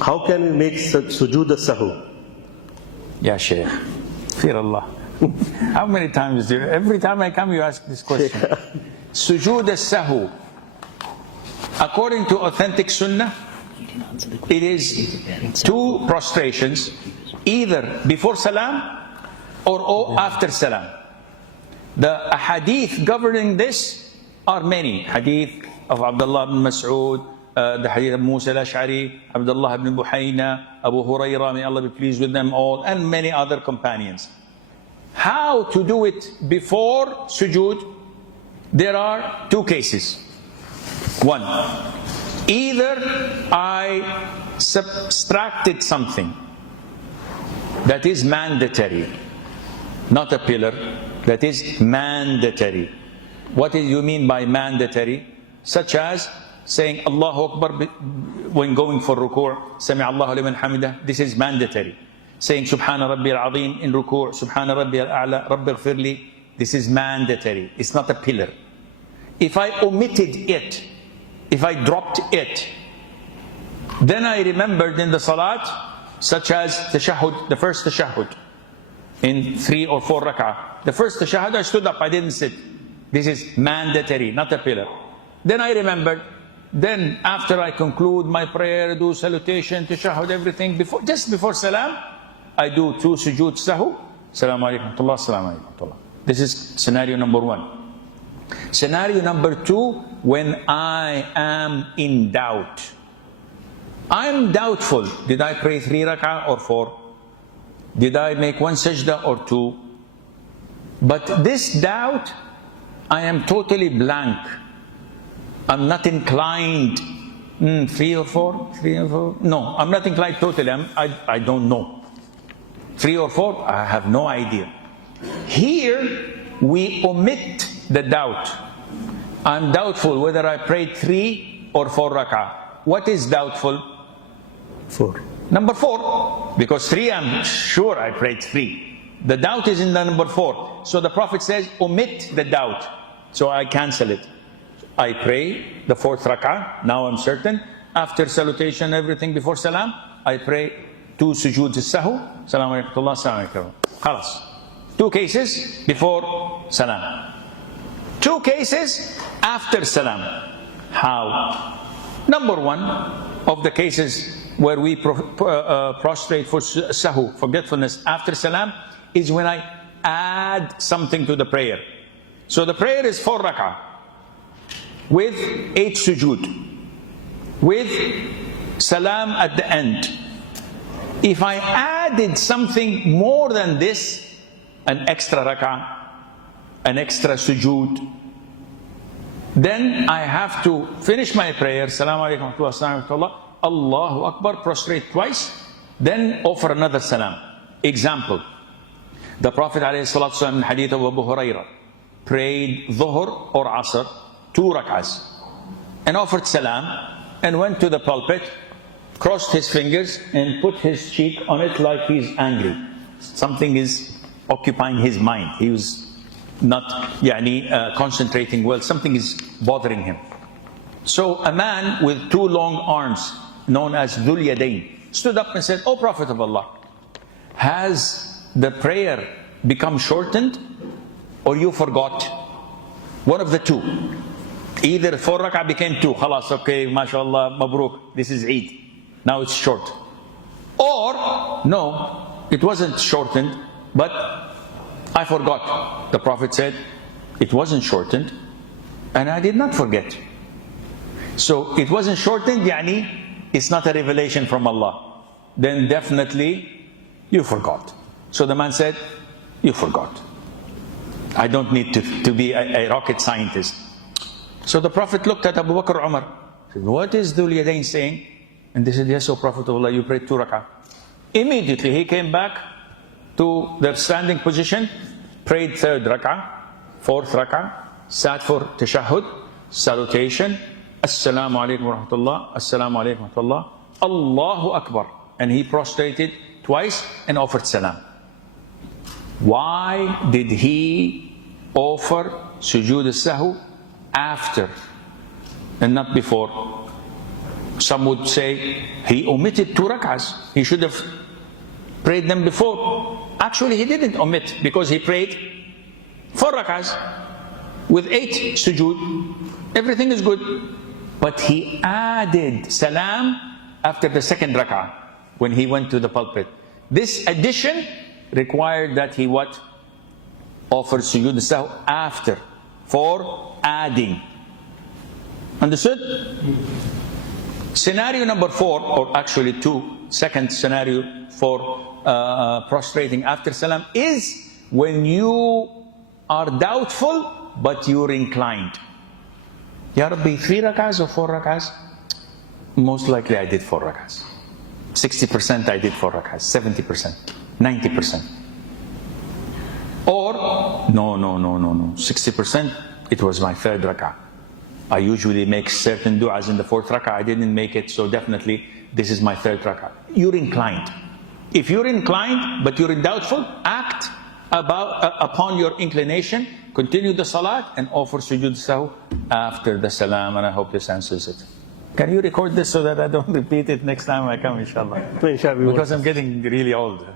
How can we make sujood as-sahu? Ya Shaykh, fear Allah. How many times do you, every time I come you ask this question? Sujood as-sahu, according to authentic sunnah, it is two prostrations, either before salam or after salam. The hadith governing this are many. Hadith of Abdullah ibn Mas'ud, the hadith of Musa al-Ash'ari, Abdullah ibn Buhayna, Abu Hurairah, may Allah be pleased with them all, and many other companions. How to do it before sujood? There are two cases. One, either I subtracted something that is mandatory, not a pillar, that is mandatory. What do you mean by mandatory? Such as saying Allahu Akbar when going for ruku', Sami Allahu liman hamidah, this is mandatory. Saying Subhana Rabbi al-Azim in ruku', Subhana Rabbi al-A'la, Rabbi ighfirli, this is mandatory. It's not a pillar. If I omitted it, if I dropped it, then I remembered in the salat, such as tashahhud, the first tashahhud, in 3 or 4 rak'ah. The first tashahhud, I stood up, I didn't sit. This is mandatory, not a pillar. Then I remembered. Then after I conclude my prayer, do salutation, tashahhud, everything, just before salam, I do 2 sujood sahu. Assalamu alaikum wa rahmatullah, assalamu alaikum wa rahmatullah. This is scenario number 1. Scenario number 2, when I am in doubt. I'm doubtful. Did I pray 3 rak'ah or 4? Did I make 1 sajda or 2? But this doubt, I am totally blank. I'm not inclined. 3 or 4? 3 or 4? No, I'm not inclined totally. I don't know. 3 or 4? I have no idea. Here, we omit the doubt. I'm doubtful whether I prayed 3 or 4 rak'ah. What is doubtful? 4. Number 4. Because 3, I'm sure I prayed 3. The doubt is in the number 4. So the Prophet says, omit the doubt. So I cancel it. I pray the 4th rak'ah, now I'm certain. After salutation, everything before salam, I pray 2 sujood sahu. Assalamu alaikum wa rahmatullah, assalamu alaikum. Khalas. 2 cases before salam. 2 cases after salam. How? Number 1 of the cases where we prostrate for sahu, forgetfulness, after salam, is when I add something to the prayer. So the prayer is 4 rak'ah with 8 sujood, with salam at the end. If I added something more than this, an extra rak'ah, an extra sujood, then I have to finish my prayer, Assalamu alaikum wa rahmatullah, Allahu Akbar, prostrate twice, then offer another salam. Example, the Prophet ﷺ in hadith of Abu Hurairah prayed dhuhr or asr, 2 rak'ahs, and offered salam, and went to the pulpit, crossed his fingers and put his cheek on it like he's angry. Something is occupying his mind. He was not concentrating well. Something is bothering him. So a man with 2 long arms, known as Dhul Yadayn, stood up and said, "O Prophet of Allah, has the prayer become shortened or you forgot?" One of the 2. Either 4 rak'ah became 2, khalas, okay, mashallah, mabruk, this is Eid, now it's short. Or, no, it wasn't shortened, but I forgot. The Prophet said, it wasn't shortened, and I did not forget. So, it wasn't shortened, it's not a revelation from Allah. Then definitely, you forgot. So the man said, you forgot. I don't need to be a rocket scientist. So the Prophet looked at Abu Bakr Umar, said, what is Dhul Yadayn saying? And they said, yes, O Prophet of Allah, you prayed 2 rak'ah. Immediately he came back to the standing position, prayed 3rd rak'ah, 4th rak'ah, sat for tashahhud, salutation, Assalamu alaikum wa rahmatullah, Assalamu alaikum wa rahmatullah, Allahu Akbar. And he prostrated twice and offered salam. Why did he offer sujood al-sahu after and not before? Some would say he omitted 2 rak'ahs. He should have prayed them before. Actually, he didn't omit because he prayed 4 rak'ahs with 8 sujood. Everything is good. But he added salam after the 2nd rak'ah when he went to the pulpit. This addition required that he what? Offered sujood sahu after, for adding. Understood? Scenario number 4, or actually 2, second scenario for prostrating after salam is when you are doubtful but you're inclined. Ya Rabbi, 3 rak'ahs or 4 rak'ahs? Most likely I did 4 rak'ahs. 60% I did 4 rak'ahs. 70%, 90%. Or, no. 60% it was my 3rd rak'ah. I usually make certain du'as in the 4th rak'ah. I didn't make it, so definitely this is my 3rd rak'ah. You're inclined. If you're inclined but you're doubtful, act upon your inclination, continue the salat and offer sujood sahu after the salam, and I hope this answers it. Can you record this so that I don't repeat it next time I come, inshallah? Inshallah. Because I'm getting really old.